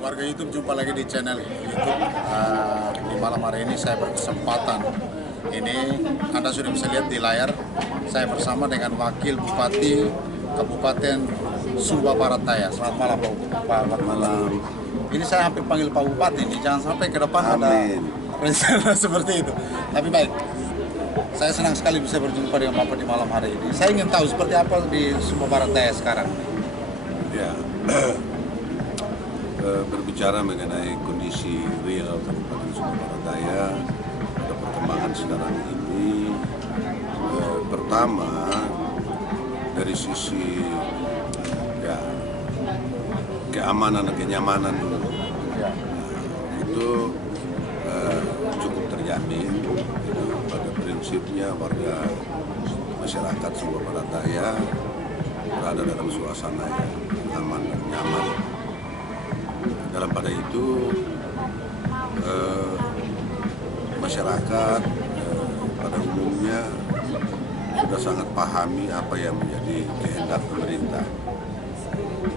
Warga YouTube, jumpa lagi di channel YouTube. Di malam hari ini saya berkesempatan. Ini Anda sudah bisa lihat di layar. Saya bersama dengan Wakil Bupati Kabupaten Sumba Barat Daya. Selamat malam Pak. Selamat malam. Ini saya hampir panggil Pak Bupati ini. Jangan sampai ke depan ada rencana seperti itu. Tapi baik. Saya senang sekali bisa berjumpa dengan Bapak di malam hari ini. Saya ingin tahu seperti apa di Sumba Barat Daya sekarang. Ya, berbicara mengenai kondisi real Kabupaten Sumba Barat Daya, ada perkembangan sekarang ini. Pertama, dari sisi ya keamanan dan kenyamanan itu cukup terjamin. Pada prinsipnya warga masyarakat Sumba Barat Daya berada dalam suasana yang aman dan nyaman. Dalam pada itu masyarakat pada umumnya sudah sangat pahami apa yang menjadi kehendak pemerintah.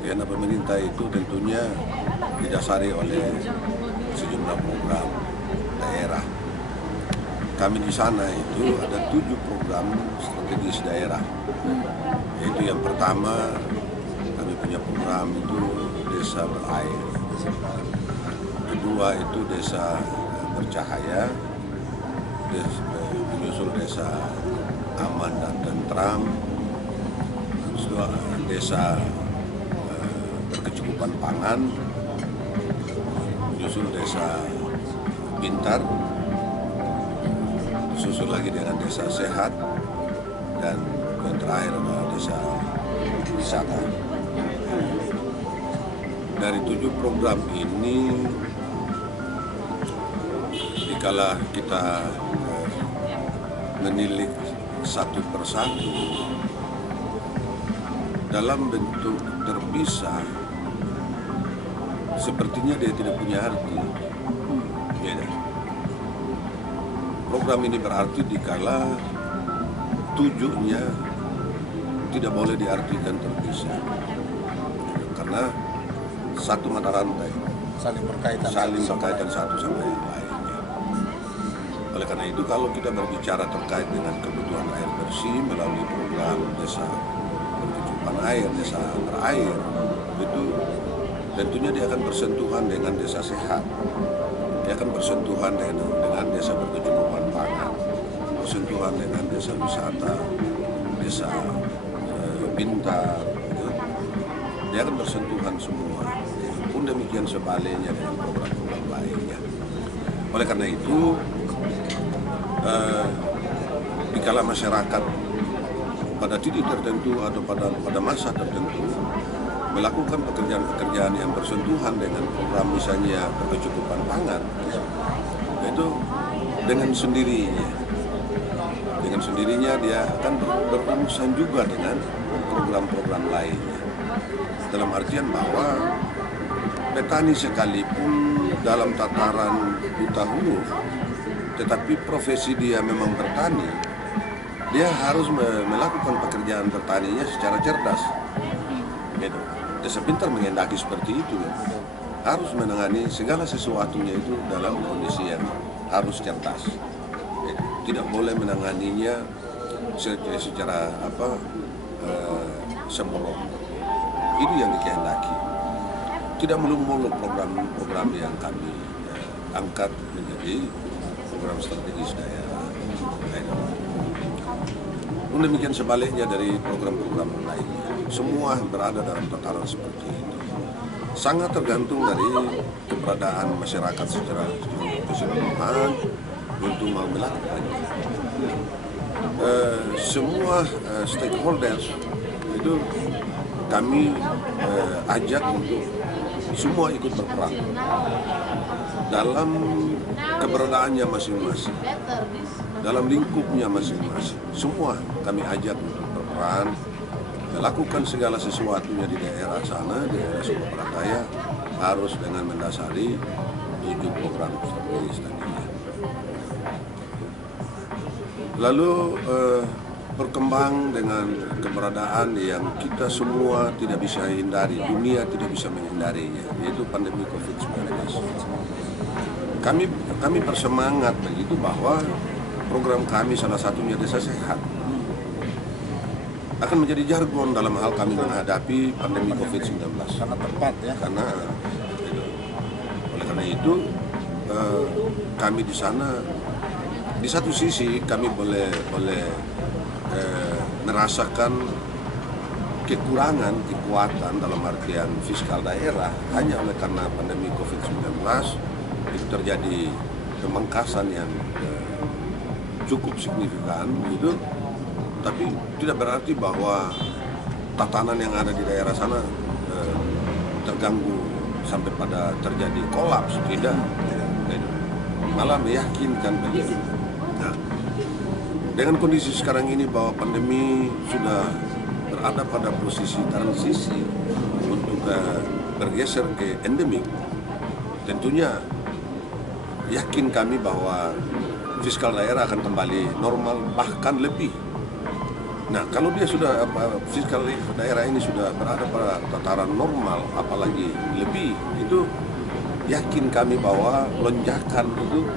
Kehendak pemerintah itu tentunya didasari oleh sejumlah program daerah. Kami di sana itu ada 7 program strategis daerah. Yaitu yang pertama, kami punya program itu desa berair. Kedua itu desa bercahaya, menyusul desa aman dan tentram, desa berkecukupan pangan, menyusul desa pintar, disusul lagi dengan desa sehat, dan yang terakhir adalah desa wisata. Dari 7 program ini, dikala kita menilik satu persatu dalam bentuk terpisah, sepertinya dia tidak punya arti. Beda. Program ini berarti dikala tujuannya tidak boleh diartikan terpisah, karena satu mata rantai, saling berkaitan satu sama yang lainnya. Oleh karena itu, kalau kita berbicara terkait dengan kebutuhan air bersih melalui program desa berkecukupan air, desa berair, itu tentunya dia akan bersentuhan dengan desa sehat, dia akan bersentuhan dengan desa berkecukupan pangan, bersentuhan dengan desa wisata, desa pintar, gitu. Dia akan bersentuhan semua. Pun demikian sebaliknya dengan program-program lainnya. Oleh karena itu, dikala masyarakat pada titik tertentu atau pada masa tertentu melakukan pekerjaan-pekerjaan yang bersentuhan dengan program misalnya berkecukupan pangan, itu dengan sendirinya dia akan berurusan juga dengan program-program lainnya. Dalam artian bahwa petani sekalipun dalam tataran buta huruf, tetapi profesi dia memang bertani, dia harus melakukan pekerjaan bertaninya secara cerdas. Gitu. Desa pintar mengendaki seperti itu, harus menangani segala sesuatunya itu dalam kondisi yang harus cerdas. Tidak boleh menanganinya secara semolong. Itu yang dikehendaki. Tidak muluk-muluk program-program yang kami angkat menjadi program strategis daerah. Demikian sebaliknya dari program-program lainnya. Semua berada dalam tataran seperti itu. Sangat tergantung dari keberadaan masyarakat secara keseluruhan untuk mau melakukannya. Semua stakeholders itu kami ajak untuk semua ikut berperan dalam keberadaannya masing-masing, dalam lingkupnya masing-masing. Semua kami ajak untuk berperan, melakukan segala sesuatunya di daerah sana, di daerah Sumba Barat Daya, harus dengan mendasari 7 program strategis tadi. Lalu berkembang dengan keberadaan yang kita semua tidak bisa hindari, dunia tidak bisa menghindarinya, yaitu pandemi COVID-19. Kami bersemangat begitu bahwa program kami salah satunya Desa Sehat akan menjadi jargon dalam hal kami menghadapi pandemi COVID-19. Karena tepat ya. Oleh karena itu kami di sana di satu sisi kami boleh merasakan kekuatan dalam artian fiskal daerah hanya oleh karena pandemi COVID-19 itu terjadi pemangkasan yang cukup signifikan gitu, tapi tidak berarti bahwa tatanan yang ada di daerah sana terganggu sampai pada terjadi kolaps, tidak, malah meyakinkan begitu. Nah, dengan kondisi sekarang ini bahwa pandemi sudah berada pada posisi transisi untuk bergeser ke endemik, tentunya yakin kami bahwa fiskal daerah akan kembali normal bahkan lebih. Nah, kalau dia sudah fiskal daerah ini sudah berada pada tataran normal, apalagi lebih, itu yakin kami bahwa lonjakan itu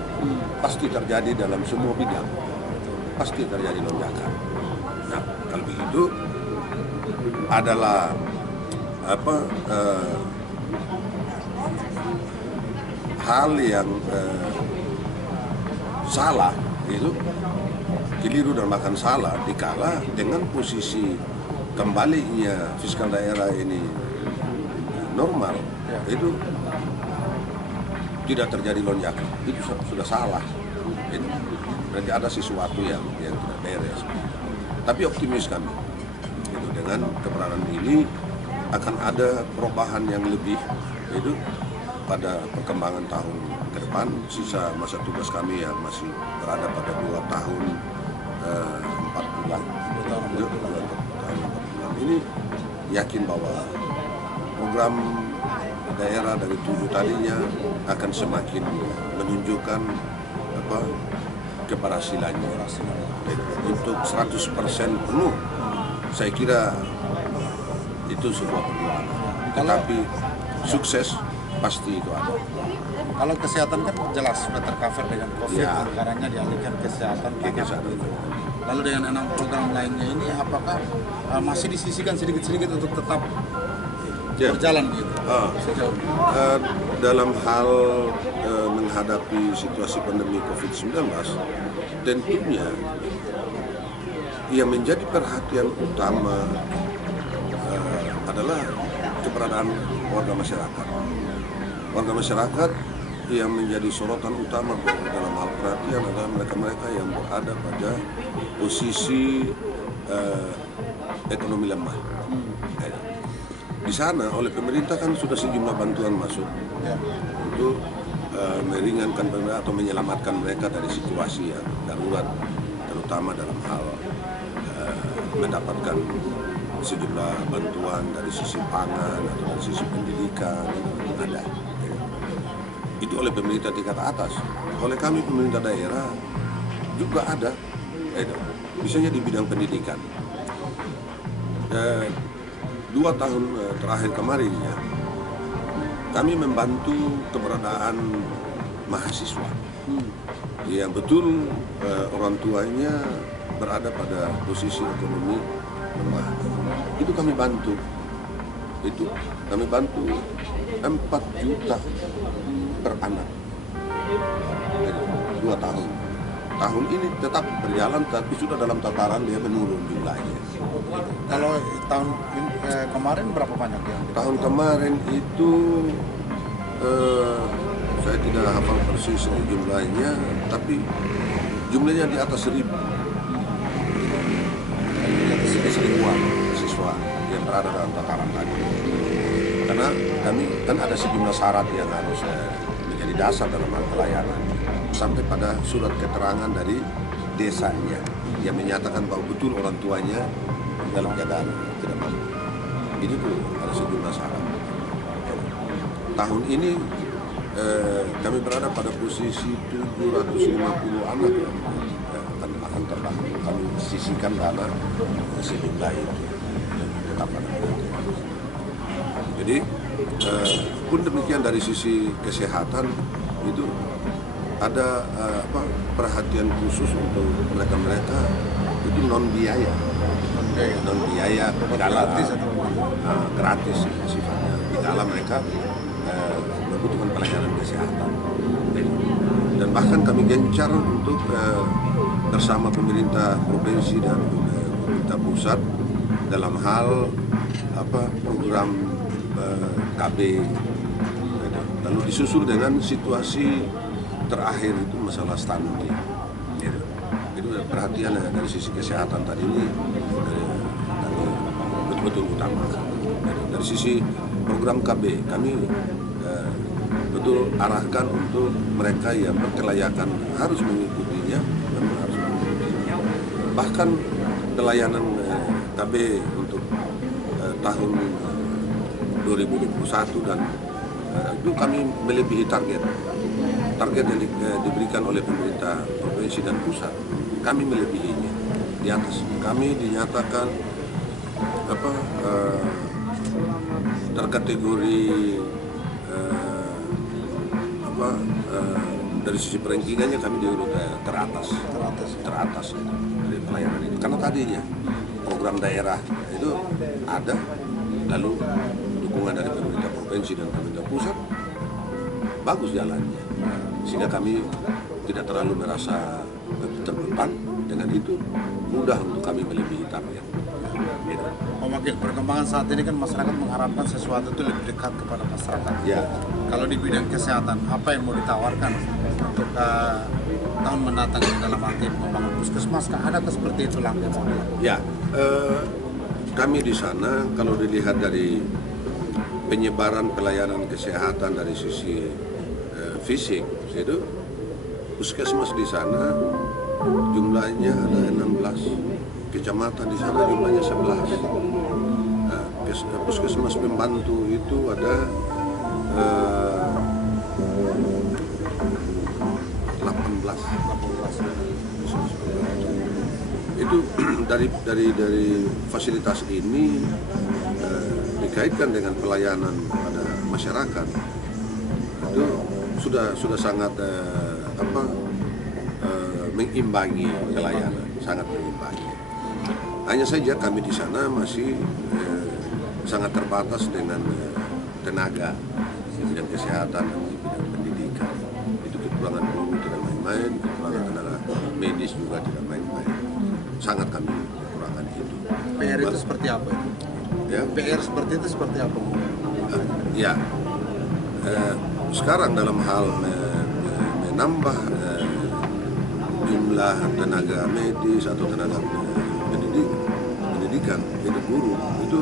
pasti terjadi dalam semua bidang. Pasti terjadi lonjakan. Nah, kalau begitu adalah hal yang salah, itu keliru dan bahkan salah dikala dengan posisi kembalinya fiskal daerah ini normal, itu tidak terjadi lonjakan, itu sudah salah. Berarti ada sesuatu yang tidak beres. Tapi optimis kami, itu dengan keberadaan ini akan ada perubahan yang lebih, itu pada perkembangan tahun ke depan. Sisa masa tugas kami yang masih berada pada 2 tahun 4 bulan. 2 tahun 4 bulan ini yakin bahwa program daerah dari 7 tadinya akan semakin menunjukkan keberhasilannya. Untuk 100% penuh, saya kira itu sebuah perjuangan. Tetapi sukses pasti itu ada. Kalau kesehatan kan jelas sudah tercover dengan COVID, Ya. anggarannya dialihkan kesehatan. Itu. Lalu dengan 6 program lainnya ini, apakah masih disisihkan sedikit-sedikit untuk tetap berjalan gitu? Sejauh ini? Dalam hal menghadapi situasi pandemi COVID-19, tentunya yang menjadi perhatian utama adalah keberadaan warga masyarakat. Warga masyarakat yang menjadi sorotan utama dalam hal perhatian adalah mereka-mereka yang berada pada posisi ekonomi lemah. Di sana oleh pemerintah kan sudah sejumlah bantuan masuk untuk meringankan atau menyelamatkan mereka dari situasi yang darurat, terutama dalam hal mendapatkan sejumlah bantuan dari sisi pangan atau dari sisi pendidikan, ada. Itu oleh pemerintah tingkat atas. Oleh kami pemerintah daerah juga ada, misalnya di bidang pendidikan. 2 tahun terakhir kemarin ya, kami membantu keberadaan mahasiswa yang betul orang tuanya berada pada posisi ekonomi lemah. Itu kami bantu. Kami bantu 4 juta per anak. 2 tahun. Tahun ini tetap berjalan, tapi sudah dalam tataran dia menurun jumlahnya. Kalau tahun kemarin berapa banyak yang? Tahun kemarin itu saya tidak hafal persis jumlahnya, tapi jumlahnya di atas 1.000. Seribuan siswa yang berada dalam tataran tadi. Karena kami kan ada sejumlah syarat yang harus menjadi dasar dalam hal pelayanan, sampai pada surat keterangan dari desanya yang menyatakan bahwa betul orang tuanya dalam keadaan tidak mampu. Itu tuh ada sejumlah syarat. Tahun ini kami berada pada posisi 750 anak yang akan antara kami sisihkan dana sejumlah itu yang tetap ada. Jadi pun demikian dari sisi kesehatan itu ada perhatian khusus untuk mereka itu non biaya gratis atau gratis sifatnya dikala mereka membutuhkan pelayanan kesehatan. Dan bahkan kami gencar untuk bersama pemerintah provinsi dan pemerintah pusat dalam hal program KB, lalu disusul dengan situasi terakhir itu masalah stunting. Itu perhatian dari sisi kesehatan tadi ini kami betul-betul utama. Dari sisi program KB kami betul arahkan untuk mereka yang berkelayakan harus mengikutinya, bahkan pelayanan KB untuk tahun 2021 dan itu kami melebihi target yang diberikan oleh pemerintah provinsi dan pusat. Kami melebihinya di atas. Kami dinyatakan terkategori dari sisi perankingannya kami di urut teratas dari pelayanan itu. Karena tadinya program daerah itu ada, lalu dukungan dari pemerintah provinsi dan pemerintah pusat bagus jalannya, sehingga kami tidak terlalu merasa terbeban. Dengan itu mudah untuk kami melebihi target. Pak Wakil, perkembangan saat ini kan masyarakat mengharapkan sesuatu itu lebih dekat kepada masyarakat. Ya. Kalau di bidang kesehatan, apa yang mau ditawarkan untuk tahun mendatang dalam arti membangun puskesmas? Adakah seperti itu langkah model? Ya, kami di sana kalau dilihat dari penyebaran pelayanan kesehatan dari sisi fisik, itu puskesmas di sana jumlahnya ada 16, kecamatan di sana jumlahnya 11. Puskesmas pembantu itu ada 18. Itu dari fasilitas ini dikaitkan dengan pelayanan pada masyarakat itu sudah sangat mengimbangi pelayanan, sangat mengimbangi. Hanya saja kami di sana masih sangat terbatas dengan tenaga di bidang kesehatan dan di bidang pendidikan. Itu kekurangan guru tidak main-main, kekurangan tenaga medis juga tidak main-main. Sangat kami kekurangan itu. PR itu seperti apa? Ya? PR seperti itu seperti apa? Ya, sekarang dalam hal menambah jumlah tenaga medis atau tenaga pendidikan, itu guru, itu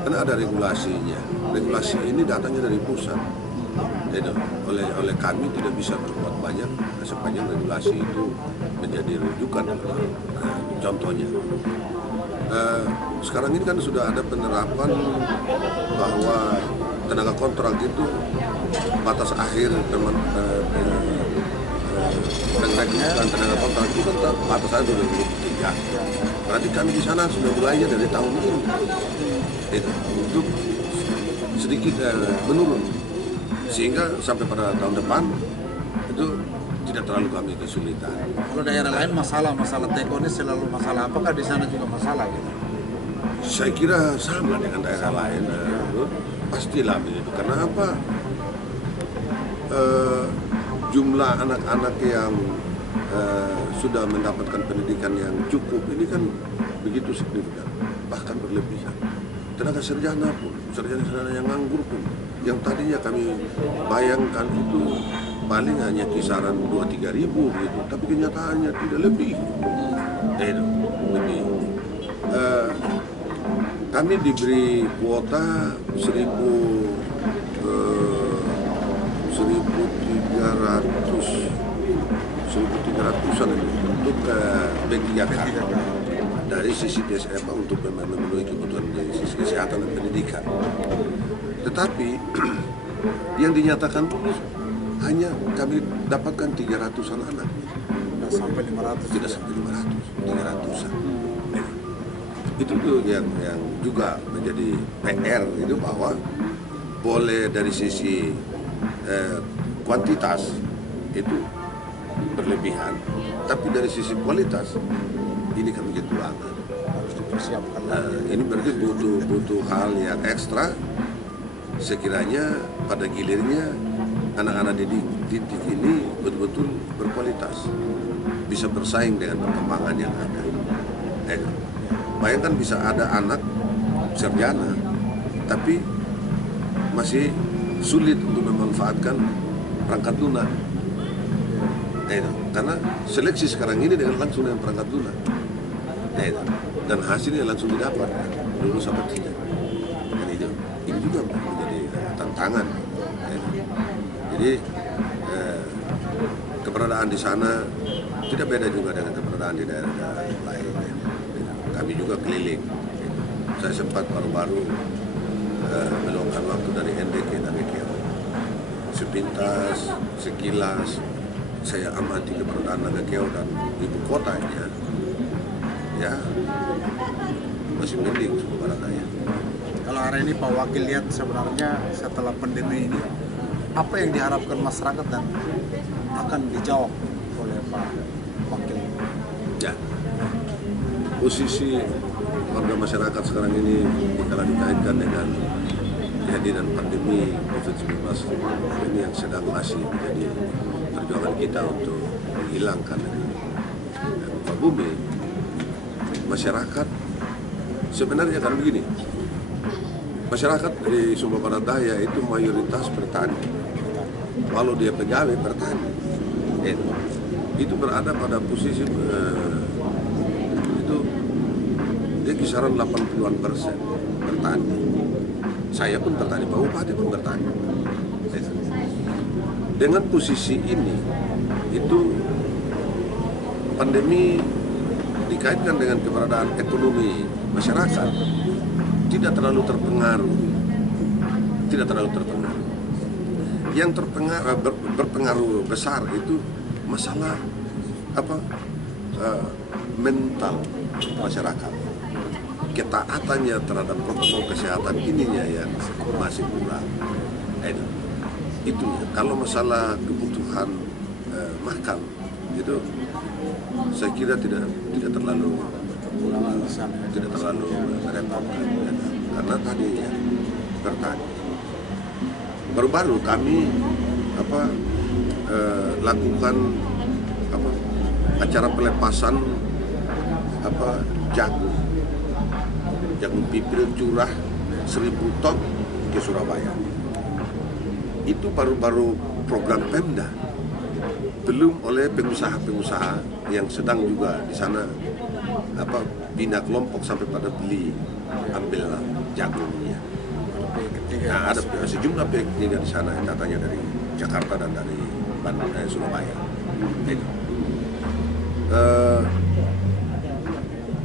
kan ada regulasinya. Regulasi ini datangnya dari pusat. Jadi, oleh kami tidak bisa berbuat banyak sepanjang regulasi itu menjadi rujukan. Contohnya, sekarang ini kan sudah ada penerapan bahwa tenaga kontrak itu batas akhir dan tenaga kontrak itu kan batas akhir 2023. Berarti kami di sana sudah mulainya dari tahun ini untuk sedikit menurun, sehingga sampai pada tahun depan itu tidak terlalu kami kesulitan. Kalau daerah lain masalah teknis selalu masalah, apakah di sana juga masalah gitu? Saya kira sama dengan daerah lain, pastilah begitu. Karena apa? Jumlah anak-anak yang sudah mendapatkan pendidikan yang cukup ini kan begitu signifikan, bahkan berlebihan. Tenaga sarjana pun, sarjana yang nganggur pun, yang tadinya kami bayangkan itu paling hanya kisaran 2-3 ribu gitu, tapi kenyataannya tidak lebih. Lebih. Kami diberi kuota 1.300-an untuk P3K dari sisi DSM untuk memenuhi kebutuhan dari sisi kesehatan dan pendidikan. Tetapi yang dinyatakan lulus hanya kami dapatkan 300-an anak. Tidak sampai 500. Tidak sampai 500, 300-an. Itu tuh yang juga menjadi PR itu, bahwa boleh dari sisi kuantitas itu berlebihan, tapi dari sisi kualitas ini kami kekurangan. Harus dipersiapkan lagi. Ini berarti butuh hal yang ekstra. Sekiranya pada gilirnya anak-anak didik ini betul-betul berkualitas, bisa bersaing dengan perkembangan yang ada. Bayangkan bisa ada anak sarjana, tapi masih sulit untuk memanfaatkan perangkat lunak. Karena seleksi sekarang ini langsung dengan perangkat lunak. Dan hasilnya langsung didapat, lulus apa tidak. Dan ini juga menjadi tantangan. Jadi keberadaan di sana tidak beda juga dengan keberadaan di daerah lain. Kami juga keliling. Saya sempat baru-baru meluangkan waktu dari NDK Nagekeo. Sepintas, sekilas saya amati keberadaan Nagekeo dan ibu kotanya, ya masih mending suku barat daya. Kalau hari ini Pak Wakil lihat sebenarnya setelah pandemi ini, apa yang diharapkan masyarakat dan akan dijawab oleh Pak Wakil? Ya, posisi warga masyarakat sekarang ini kalau dikaitkan dengan kehadiran pandemi COVID-19 ini yang sedang masih menjadi perjuangan kita untuk menghilangkan dari muka bumi, masyarakat sebenarnya kan begini. Masyarakat di Sumba Barat Daya itu mayoritas petani. Walau dia pegawai bertani, itu berada pada posisi itu dia kisaran 80-an% bertani. Saya pun bertani, Pak Bupati pun bertani. Dengan posisi ini, itu pandemi dikaitkan dengan keberadaan ekonomi masyarakat tidak terlalu terpengaruh. Yang berpengaruh besar itu masalah mental masyarakat, ketaatannya terhadap protokol kesehatan ininya yang masih kurang. Itu kalau masalah kebutuhan makan itu saya kira tidak terlalu merepotkan, karena tadi ya bertani. Baru-baru kami lakukan acara pelepasan jagung pipil curah 1.000 ton ke Surabaya. Itu baru-baru program Pemda, belum oleh pengusaha-pengusaha yang sedang juga di sana bina kelompok sampai pada ambil jagungnya. Nah, ada sejumlah pihak ketiga di sana, katanya dari Jakarta dan dari Bandung dan Surabaya.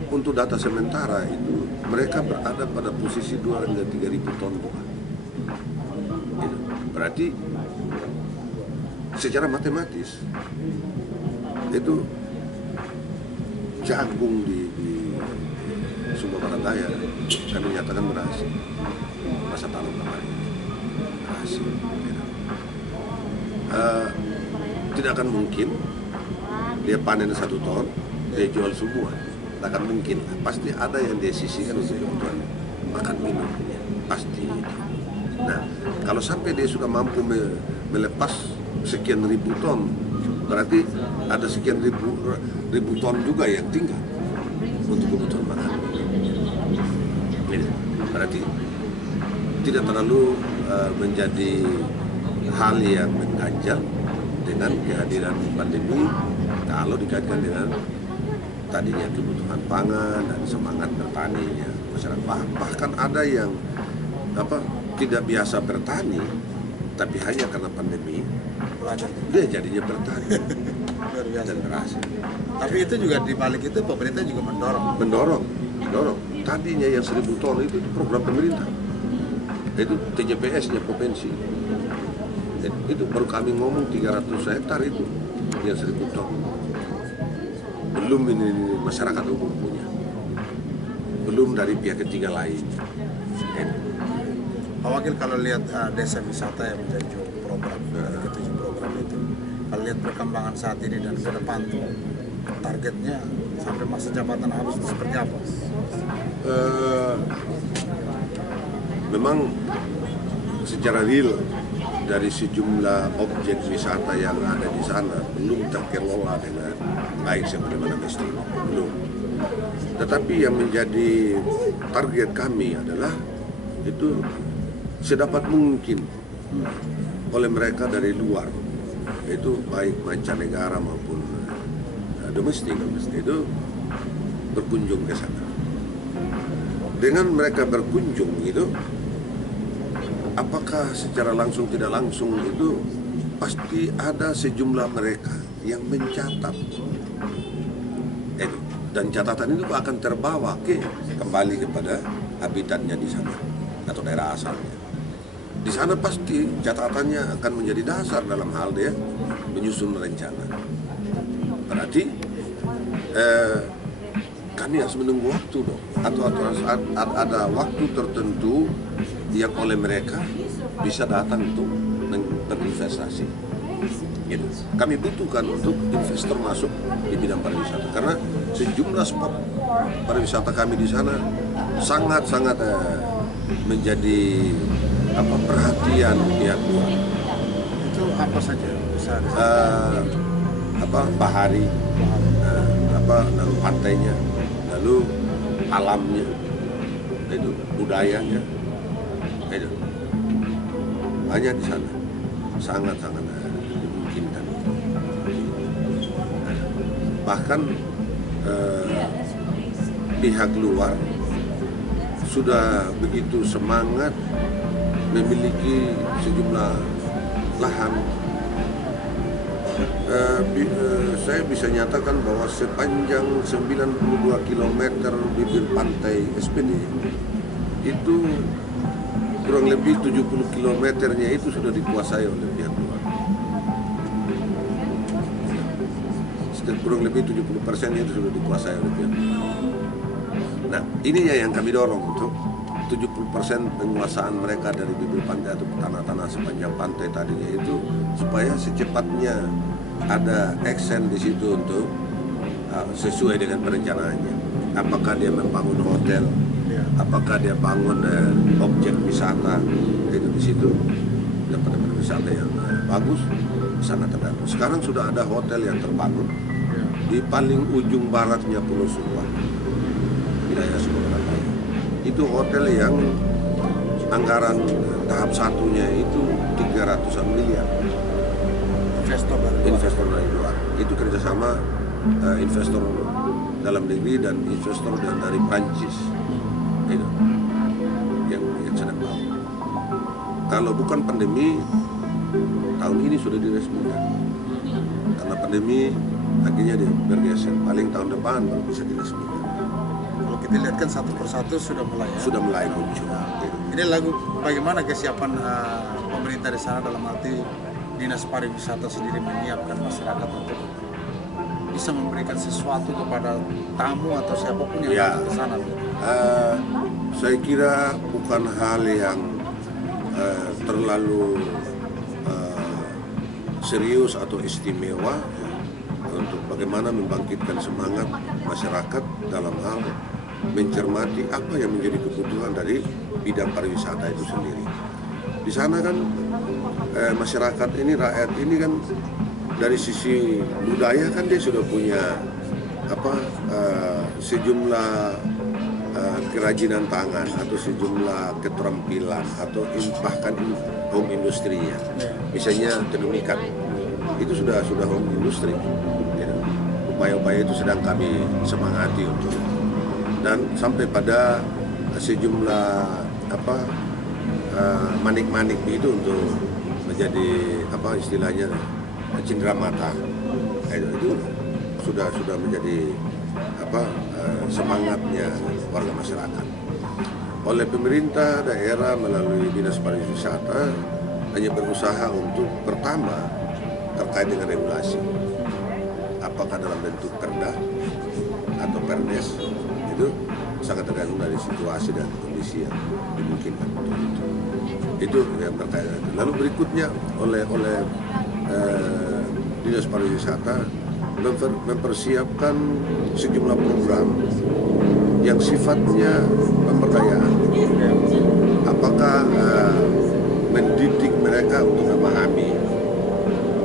Untuk data sementara itu mereka berada pada posisi 2 hingga 3.000 ton juga. Berarti secara matematis itu jagung di Sumba Barat Daya kami nyatakan berhasil masa tanam kemarin, berhasil. Tidak akan mungkin dia panen 1 ton dia jual semua, tidak akan mungkin. Pasti ada yang dia sisihkan untuk kebutuhan makan minum, pasti. Nah, kalau sampai dia sudah mampu melepas sekian ribu ton, berarti ada sekian ribu ton juga yang tinggal untuk kebutuhan makan. Berarti tidak terlalu menjadi hal yang mengganjal dengan kehadiran pandemi kalau dikaitkan dengan tadinya kebutuhan pangan dan semangat bertaninya masyarakat. Bahkan ada yang tidak biasa bertani, tapi hanya karena pandemi dia jadinya bertani dan berhasil. Tapi itu juga di balik itu pemerintah juga mendorong. Tadinya yang 1.000 ton itu program pemerintah, itu TJPS-nya provinsi. Itu baru kami ngomong 300 hektar itu yang 1.000 ton. belum ini masyarakat umum punya, belum dari pihak ketiga lain. Pak Wakil, kalau lihat desa wisata yang menjadi program dari ketujuh program itu, kalau lihat perkembangan saat ini dan ke depan tuh targetnya sampai masa jabatan habis itu seperti apa? Memang secara real dari sejumlah objek wisata yang ada di sana belum terkelola dengan baik sebagaimana mestinya, belum. Tetapi yang menjadi target kami adalah itu sedapat mungkin oleh mereka dari luar, itu baik mancanegara maupun domestik itu berkunjung ke sana. Dengan mereka berkunjung itu, apakah secara langsung tidak langsung itu pasti ada sejumlah mereka yang mencatat, dan catatan itu akan terbawa kembali kepada habitatnya di sana atau daerah asalnya. Di sana pasti catatannya akan menjadi dasar dalam hal dia menyusun rencana. Berarti kami harus menunggu waktu dong, atau ada waktu tertentu yang oleh mereka bisa datang untuk berinvestasi. Gitu. Kami butuhkan untuk investor masuk di bidang pariwisata karena sejumlah spot pariwisata kami di sana sangat-sangat menjadi perhatian pihak luar. Itu apa saja? Bahari, lalu pantainya, lalu alamnya, itu budayanya, itu banyak di sana, sangat-sangat dimungkinkan. Bahkan pihak luar sudah begitu semangat memiliki sejumlah lahan. Saya bisa nyatakan bahwa sepanjang 92 km bibir pantai SPD itu kurang lebih 70 km-nya itu sudah dikuasai oleh pihak luar. Kurang lebih 70%-nya itu sudah dikuasai oleh pihak luar. Nah, ini yang kami dorong untuk 70% penguasaan mereka dari bibir pantai atau tanah-tanah sepanjang pantai tadinya itu supaya secepatnya ada action di situ untuk sesuai dengan perencanaannya. Apakah dia membangun hotel, apakah dia bangun objek wisata itu di situ, dapat wisata yang bagus, sangat terbantu. Sekarang sudah ada hotel yang terbangun di paling ujung baratnya Pulau Sumba, wilayah Sumatera Barat. Itu hotel yang anggaran tahap satunya itu 300-an miliar. Investor dari luar. Itu kerjasama investor dalam negeri dan investor dari Prancis. Itu yang sedang bangun. Kalau bukan pandemi, tahun ini sudah diresmikan. Karena pandemi akhirnya dia bergeser. Paling tahun depan baru bisa diresmikan. Kalau kita lihat kan satu persatu sudah mulai. Sudah mulai muncul. Ini bagaimana kesiapan pemerintah di sana dalam arti Dinas Pariwisata sendiri menyiapkan masyarakat untuk bisa memberikan sesuatu kepada tamu atau siapapun yang datang ke sana. Saya kira bukan hal yang terlalu serius atau istimewa untuk bagaimana membangkitkan semangat masyarakat dalam hal mencermati apa yang menjadi kebutuhan dari bidang pariwisata itu sendiri. Di sana kan masyarakat ini, rakyat ini kan dari sisi budaya kan dia sudah punya sejumlah kerajinan tangan atau sejumlah keterampilan atau bahkan home industri-nya. Misalnya tenun ikat itu sudah home industry. Upaya-upaya itu sedang kami semangati untuk, dan sampai pada sejumlah manik-manik itu untuk menjadi istilahnya cindera mata. Itu sudah menjadi semangatnya warga masyarakat. Oleh pemerintah daerah melalui Dinas Pariwisata hanya berusaha untuk pertama terkait dengan regulasi. apakah dalam bentuk perda atau perdes, itu sangat tergantung dari situasi dan kondisi yang dimungkinkan untuk itu. Itu yang berkaitan. Lalu berikutnya oleh Dinas Pariwisata mempersiapkan sejumlah program yang sifatnya pemberdayaan. Apakah mendidik mereka untuk memahami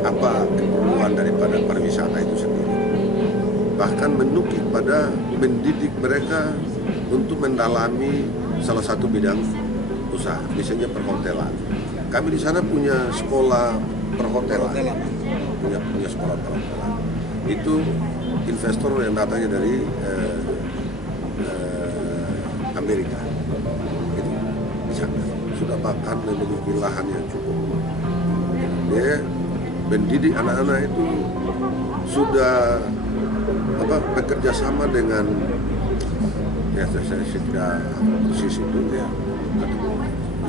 apa keperluan daripada pariwisata itu sendiri. Bahkan menukik pada mendidik mereka untuk mendalami salah satu bidang usaha, misalnya perhotelan. Kami di sana punya sekolah perhotelan, punya sekolah perhotelan. Itu investor yang datangnya dari Amerika. Itu di sana sudah bahkan memiliki lahan yang cukup. Dia mendidik anak-anak itu sudah bekerja sama dengan saya tidak persis itu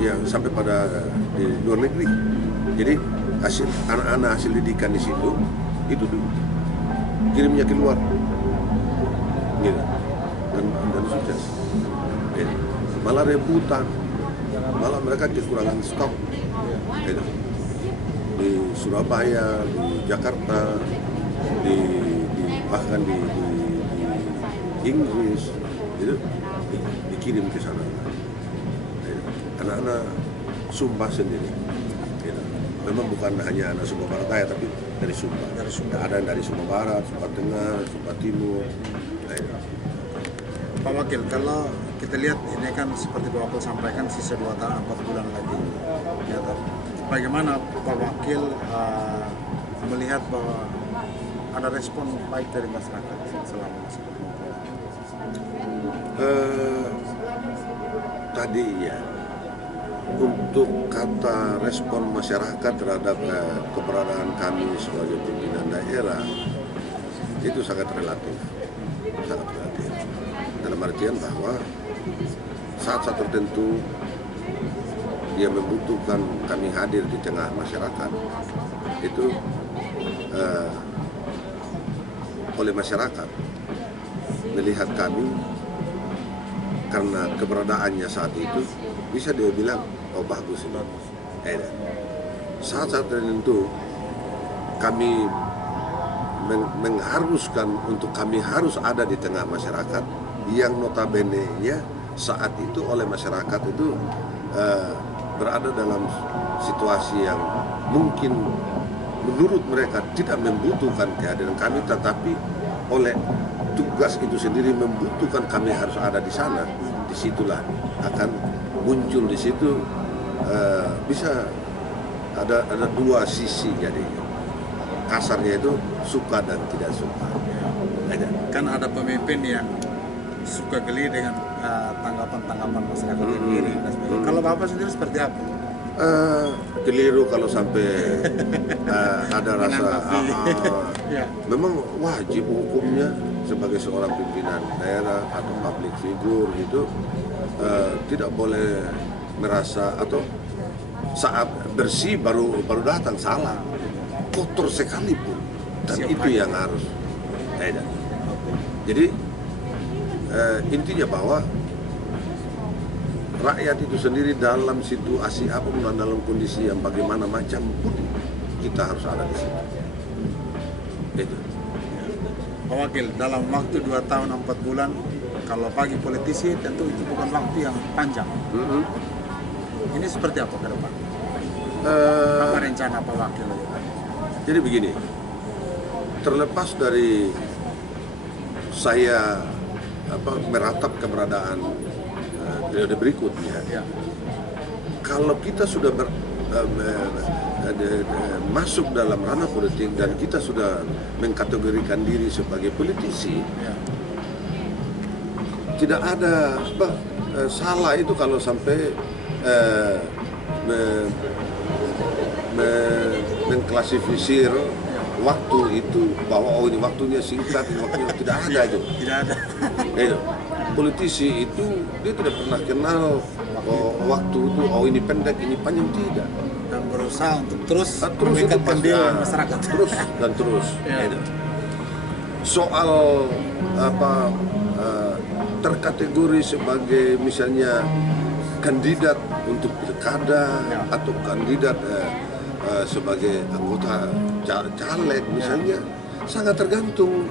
ya sampai pada di luar negeri. Jadi anak-anak hasil didikan di situ itu kirimnya keluar gitu. Dan sukses. Malah rebutan, malah mereka kekurangan stok gitu. Di Surabaya, di Jakarta, bahkan di Inggris itu dikirim ke sana. Anak-anak Sumba sendiri. Gitu. Memang bukan hanya anak Sumba Barat Daya, tapi dari Sumba. Ada yang dari Sumba Barat, Sumba Tengah, Sumba Timur. Pak Wakil, kalau kita lihat ini kan seperti Pak Wakil sampaikan sisa 2 tahun 4 bulan lagi. Ya, bagaimana Pak Wakil melihat bahwa ada respon baik dari masyarakat selama tadi ya, untuk kata respon masyarakat terhadap keberadaan kami sebagai pimpinan daerah itu sangat relatif, dalam artian bahwa saat tertentu dia membutuhkan kami hadir di tengah masyarakat itu oleh masyarakat melihat kami karena keberadaannya saat itu bisa dia bilang oh bagus ini. Saat tertentu kami mengharuskan untuk kami harus ada di tengah masyarakat yang notabene-nya saat itu oleh masyarakat itu berada dalam situasi yang mungkin menurut mereka tidak membutuhkan kehadiran kami, tetapi oleh tugas itu sendiri membutuhkan kami harus ada di sana. Disitulah akan muncul di situ bisa ada 2 sisi, jadi kasarnya itu suka dan tidak suka. Kan ada pemimpin yang suka geli dengan tanggapan masyarakat sendiri. Kalau Bapak sendiri seperti apa? Keliru kalau sampai ada rasa memang wajib hukumnya sebagai seorang pimpinan daerah atau public figure itu tidak boleh merasa atau saat bersih baru datang, salah, kotor sekalipun, dan itu yang harus jadi intinya bahwa rakyat itu sendiri dalam situasi apapun dan dalam kondisi yang bagaimana macam pun kita harus ada di situ. Itu. Pak Wakil, dalam waktu 2 tahun 4 bulan, kalau bagi politisi tentu itu bukan waktu yang panjang. Ini seperti apa ke depan? Apa rencana Pak Wakil? Jadi begini, terlepas dari saya meratap keberadaan periode berikutnya, kalau kita sudah masuk dalam ranah politik dan kita sudah mengkategorikan diri sebagai politisi, tidak ada salah itu kalau sampai mengklasifikasir waktu itu bahwa ini waktunya singkat, ini waktunya tidak ada itu. Tidak ada. Politisi itu dia tidak pernah kenal waktu itu ini pendek, ini panjang, tidak. Dan berusaha untuk terus meningkatkan diri masyarakat. Terus. soal apa terkategori sebagai misalnya kandidat untuk pilkada atau kandidat sebagai anggota caleg misalnya, sangat tergantung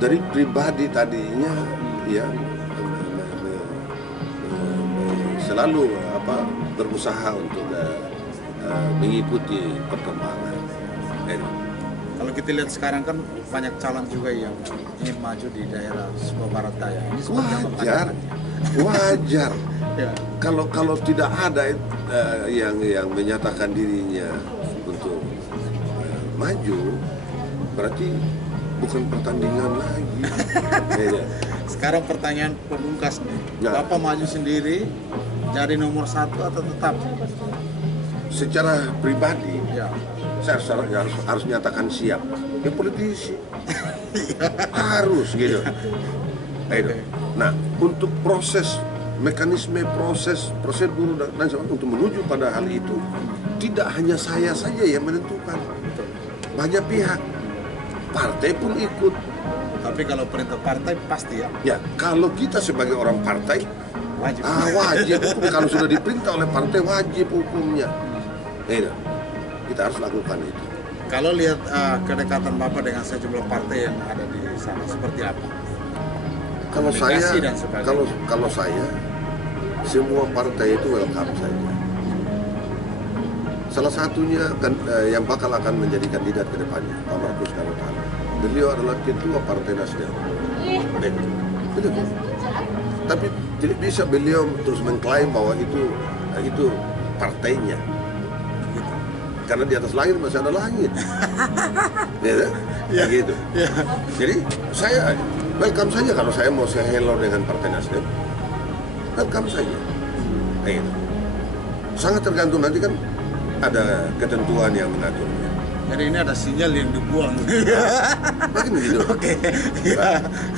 dari pribadi tadinya yang selalu berusaha untuk mengikuti perkembangan. Kalau kita lihat sekarang kan banyak calon juga yang ingin maju di daerah Sumba Barat Daya. Ini Wajar. Ya. Kalau tidak ada yang menyatakan dirinya untuk maju, berarti bukan pertandingan lagi. Sekarang pertanyaan pemungkas nih, Bapak maju sendiri jadi nomor 1 atau tetap? Secara pribadi, Ya. saya harus nyatakan siap. Ya politisi harus gitu. Nah, untuk mekanisme prosedur dan sebagainya untuk menuju pada hal itu, tidak hanya saya saja yang menentukan, banyak pihak, partai pun ikut. Tapi kalau perintah partai pasti ya? Ya, kalau kita sebagai orang partai Wajib. Wajib hukum. Kalau sudah diperintah oleh partai, wajib hukumnya. Kita harus lakukan itu. Kalau lihat kedekatan Bapak dengan sejumlah partai yang ada di sana, seperti apa? Kalau Komunikasi saya, dan sebagainya. kalau saya, semua partai itu welcome saja. Salah satunya yang bakal akan menjadi kandidat ke depannya, Pak Markus Karotana. Beliau adalah ketua Partai Nasdem. Betul. Tapi tidak bisa beliau terus mengklaim bahwa itu partainya. Karena di atas langit masih ada langit. Ya, gitu. Ya. Jadi saya welcome saja kalau saya mau say hello dengan Partai Nasdem. Welcome saja. Gitu. Sangat tergantung, nanti kan ada ketentuan yang mengaturnya. Jadi ini ada sinyal yang dibuang. Bagaimana gitu? Oke.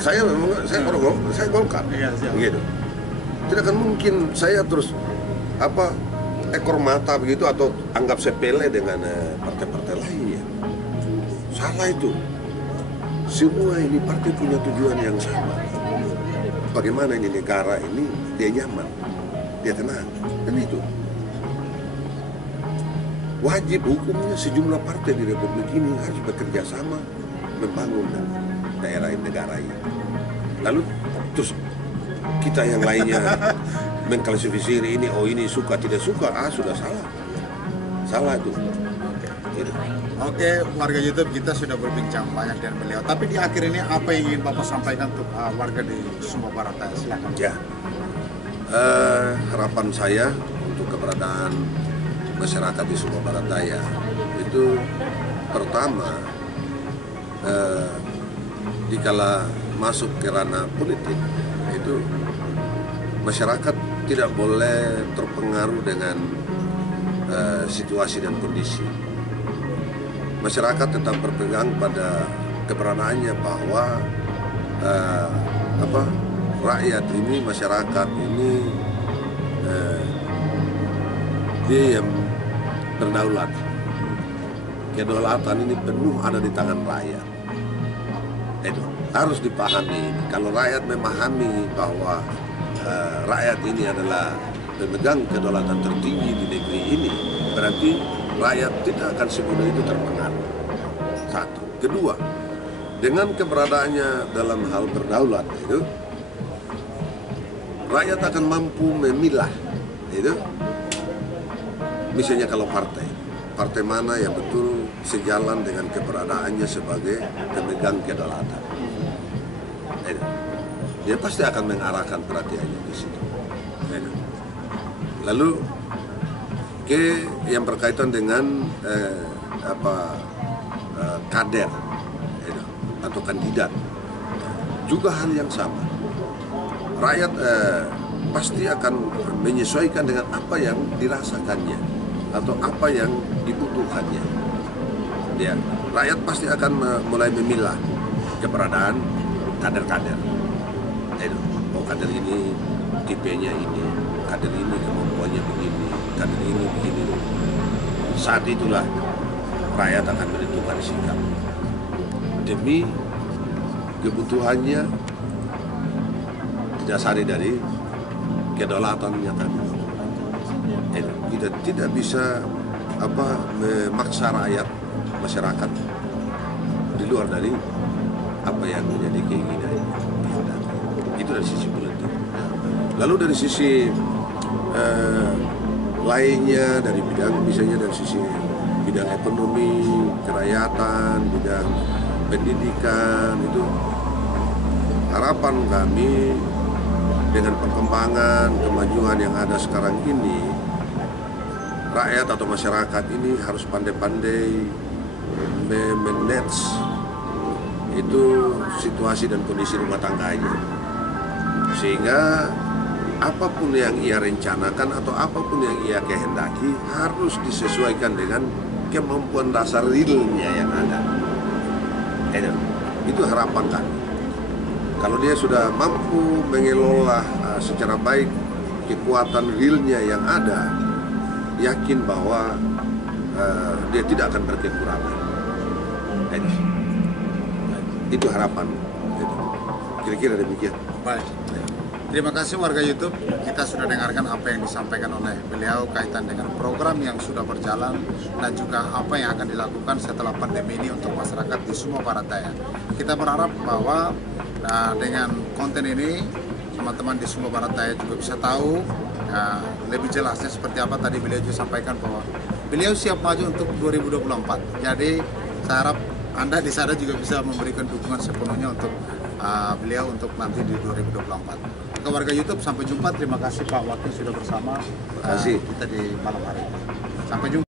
Saya Golkar. Iya, siap. Gitu. Tidak akan mungkin saya terus ekor mata begitu atau anggap sepele dengan partai-partai lainnya. Salah itu. Semua ini partai punya tujuan yang sama. Bagaimana ini negara ini dia nyaman, dia tenang, dan itu wajib hukumnya. Sejumlah partai di Republik ini harus bekerja sama membangun daerah negara ini. Lalu terus kita yang lainnya mengklasifikasi ini, ini suka tidak suka, sudah salah itu. Gitu. Oke, warga YouTube kita sudah berbincang banyak dengan beliau. Tapi di akhir ini apa yang ingin Bapak sampaikan untuk warga di Sumba Barat Daya? Silakan. Ya, harapan saya untuk keberadaan masyarakat di Sumba Barat Daya itu pertama, dikala masuk ke ranah politik itu masyarakat tidak boleh terpengaruh dengan situasi dan kondisi. Masyarakat tetap berpegang pada keberadaannya bahwa rakyat ini, masyarakat ini dia yang berdaulat. Kedaulatan ini penuh ada di tangan rakyat. Itu harus dipahami. Kalau rakyat memahami bahwa rakyat ini adalah pemegang kedaulatan tertinggi di negeri ini, berarti rakyat tidak akan semudah itu terpengaruh. Satu. Kedua, dengan keberadaannya dalam hal berdaulat itu, rakyat akan mampu memilah itu. Misalnya kalau partai mana yang betul sejalan dengan keberadaannya sebagai pemegang kedaulatan, dia pasti akan mengarahkan perhatiannya di situ. Lalu yang berkaitan dengan kader atau kandidat juga hal yang sama. Rakyat pasti akan menyesuaikan dengan apa yang dirasakannya atau apa yang dibutuhkannya. Ya, rakyat pasti akan mulai memilah keberadaan kader-kader. Oh, kader ini tipenya ini, kader ini kemampuannya begini, kader ini begini. Saat itulah rakyat akan menentukan sikap demi kebutuhannya didasari dari kedaulatannya tadi. Kita tidak bisa memaksa rakyat masyarakat di luar dari apa yang menjadi keinginan kita. Itu dari sisi politik. Lalu dari sisi lainnya, dari bidang misalnya dari sisi bidang ekonomi, kerakyatan, bidang pendidikan, itu harapan kami dengan perkembangan kemajuan yang ada sekarang ini, rakyat atau masyarakat ini harus pandai-pandai memanage itu situasi dan kondisi rumah tangganya, sehingga apapun yang ia rencanakan atau apapun yang ia kehendaki harus disesuaikan dengan kemampuan dasar realnya yang ada. Itu harapan kami. Kalau dia sudah mampu mengelola secara baik kekuatan realnya yang ada, yakin bahwa dia tidak akan berkekurangan. Itu harapan. Kira-kira demikian. Baik. Terima kasih warga YouTube. Kita sudah dengarkan apa yang disampaikan oleh beliau kaitan dengan program yang sudah berjalan dan juga apa yang akan dilakukan setelah pandemi ini untuk masyarakat di Sumba Barat Daya. Kita berharap bahwa dengan konten ini teman-teman di Sumba Barat Daya juga bisa tahu lebih jelasnya seperti apa. Tadi beliau juga sampaikan bahwa beliau siap maju untuk 2024. Jadi saya harap Anda di sana juga bisa memberikan dukungan sepenuhnya untuk beliau untuk nanti di 2024. Ke warga YouTube, sampai jumpa. Terima kasih Pak Wakil sudah bersama Terima kasih. kita di malam hari ini. Sampai jumpa.